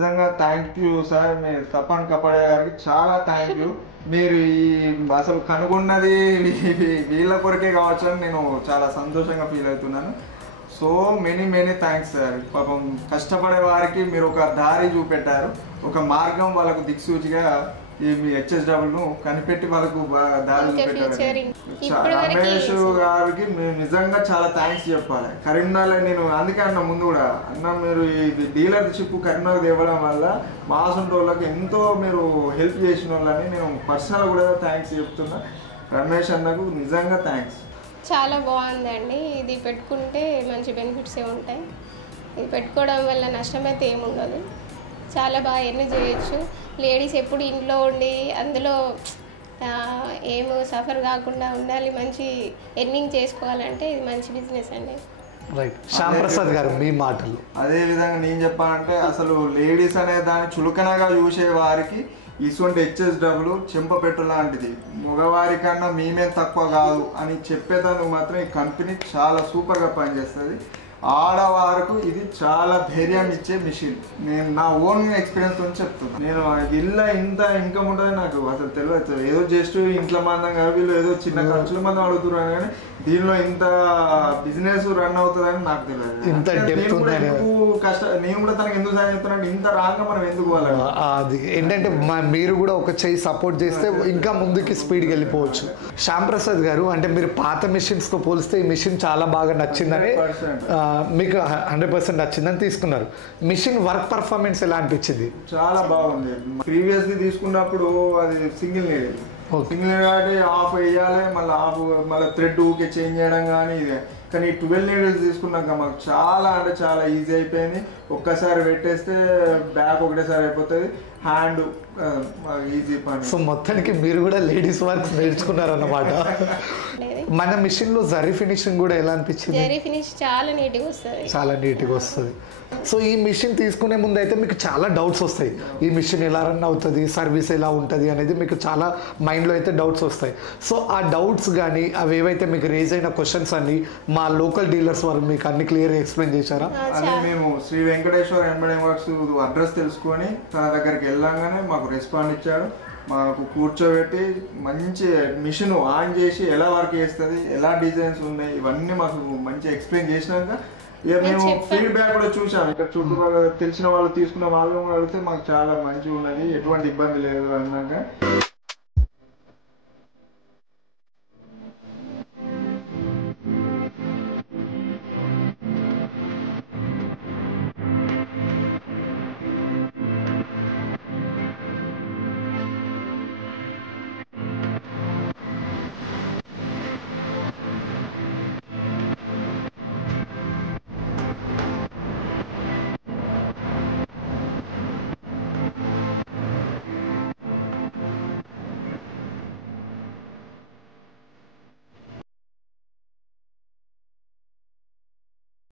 నిజంగా thank you sir. మీరు తపన్ కపడే గారికి చాలా థ్యాంక్ యూ. మీరు ఈ అసలు కనుగొన్నది వీళ్ళ కొరకే కావచ్చు అని నేను చాలా సంతోషంగా ఫీల్ అవుతున్నాను. So many thanks sir. పాపం కష్టపడే వారికి మీరు ఒక దారి చూపెట్టారు, ఒక మార్గం వాళ్ళకు దిక్సూచిగా ఈ మీ HSW కనిపెట్టి వాళ్ళకు దారి చూపెట్టారు. రమేష్ గారికి మేము నిజంగా చాలా థ్యాంక్స్ చెప్పాలి. కరీంనగర్ నేను అందుకే అన్న ముందు కూడా అన్న, మీరు ఈ డీలర్షిప్ కరీంనగర్ ఇవ్వడం వల్ల మా సొంత వాళ్ళకి ఎంతో మీరు హెల్ప్ చేసిన వాళ్ళని నేను పర్సనల్ కూడా థ్యాంక్స్ చెప్తున్నా. రమేష్ అన్నకు నిజంగా థ్యాంక్స్. చాలా బాగుందండి. ఇది పెట్టుకుంటే మంచి బెనిఫిట్సే ఉంటాయి. ఇది పెట్టుకోవడం వల్ల నష్టమైతే ఏముండదు. చాలా బాగా ఎర్న్ చేయొచ్చు. లేడీస్ ఎప్పుడు ఇంట్లో ఉండి అందులో ఏమో సఫర్ కాకుండా ఉండాలి, మంచి ఎర్నింగ్ చేసుకోవాలంటే ఇది మంచి బిజినెస్ అండి. రైట్. శ్యామ్ ప్రసాద్ గారు మీ మాటలు. అదే విధంగా నేను చెప్పాలంటే అసలు లేడీస్ అనే దాన్ని చులకనగా చూసే వారికి ఇటువంటి HSW చెంపపెట్టు లాంటిది. మగవారి కన్నా మేమేం తక్కువ కాదు అని చెప్పేదానికి మాత్రం ఈ కంపెనీ చాలా సూపర్గా పనిచేస్తుంది. ఆడవారికి ఇది చాలా ధైర్యం ఇచ్చే మిషన్. నేను నా ఓన్ ఎక్స్పీరియన్స్ నుంచి చెప్తున్నాను. నేను ఇల్లు ఇంత ఇన్కమ్ ఉంటుంది నాకు అసలు తెలియదు. ఏదో జస్ట్ ఇంట్లో మందం కాదు, వీళ్ళు ఏదో చిన్న ఖర్చుల మందం అడుగుతున్నాను, కానీ దీనిలో ఇంత బిజినెస్ రన్ అవుతుందని నాకు తెలియదు. నేను కూడా తనకు ఎందుకు సాయం చెప్తానంటే ఇంత రాంగ్ మనం ఎందుకు వాళ్ళని. అది ఏంటంటే మీరు కూడా ఒక చెయ్యి సపోర్ట్ చేస్తే ఇంకా ముందుకి స్పీడ్కి వెళ్ళిపోవచ్చు. శ్యామ్ ప్రసాద్ గారు, అంటే మీరు పాత మిషన్స్తో పోలిస్తే ఈ మిషన్ చాలా బాగా నచ్చిందని, మీకు 100% నచ్చిందని తీసుకున్నారు. మిషన్ వర్క్ పర్ఫార్మెన్స్ ఎలా అనిపించింది? చాలా బాగుంది. ప్రీవియస్లీ తీసుకున్నప్పుడు అది సింగిల్ నీడ్ కాబట్టి ఆఫ్ వేయాలి, మళ్ళీ థ్రెడ్ ఊకే చేంజ్ చేయడం కానీ ఇదే. కానీ 12 నీడిల్స్ తీసుకున్నాక మాకు చాలా అంటే చాలా ఈజీ అయిపోయింది. ఒక్కసారి పెట్టేస్తే బ్యాక్ ఒకటేసారి అయిపోతుంది, హ్యాండ్ ఈజీ పని. సో మొత్తానికి మీరు కూడా లేడీస్ వర్క్ నేర్చుకున్నారన్నమాట. మన మిషన్ లో జరీ ఫినిషింగ్ కూడా ఎలా అనిపించింది? జరీ ఫినిష్ చాలా నీట్గా వస్తుంది, చాలా నీట్గా వస్తుంది. సో ఈ మిషన్ తీసుకునే ముందు అయితే మీకు చాలా డౌట్స్ వస్తాయి. ఈ మిషన్ ఎలా రన్ అవుతుంది, సర్వీస్ ఎలా ఉంటుంది అనేది మీకు చాలా మైండ్లో అయితే డౌట్స్ వస్తాయి. సో ఆ డౌట్స్ కానీ అవి ఏవైతే మీకు రేజ్ అయిన క్వశ్చన్స్ అన్ని మా లోకల్ డీలర్స్ వారు మీకు అన్ని క్లియర్గా ఎక్స్ప్లెయిన్ చేశారా? అది మేము Sri Venkateswara embroidering works address తెలుసుకొని తన దగ్గరికి వెళ్ళంగానే మాకు రెస్పాండ్ ఇచ్చాడు. మాకు కూర్చోబెట్టి మంచి మిషన్ ఆన్ చేసి ఎలా వర్క్ చేస్తుంది, ఎలా డిజైన్స్ ఉన్నాయి, ఇవన్నీ మాకు మంచి ఎక్స్ప్లెయిన్ చేసినాక ఇక మేము ఫీడ్బ్యాక్ కూడా చూసాం. ఇక్కడ చుట్టుపక్కల తెలిసిన వాళ్ళు తీసుకున్న వాళ్ళు అడిగితే మాకు చాలా మంచిగా ఉన్నది, ఎటువంటి ఇబ్బంది లేదు అన్నాక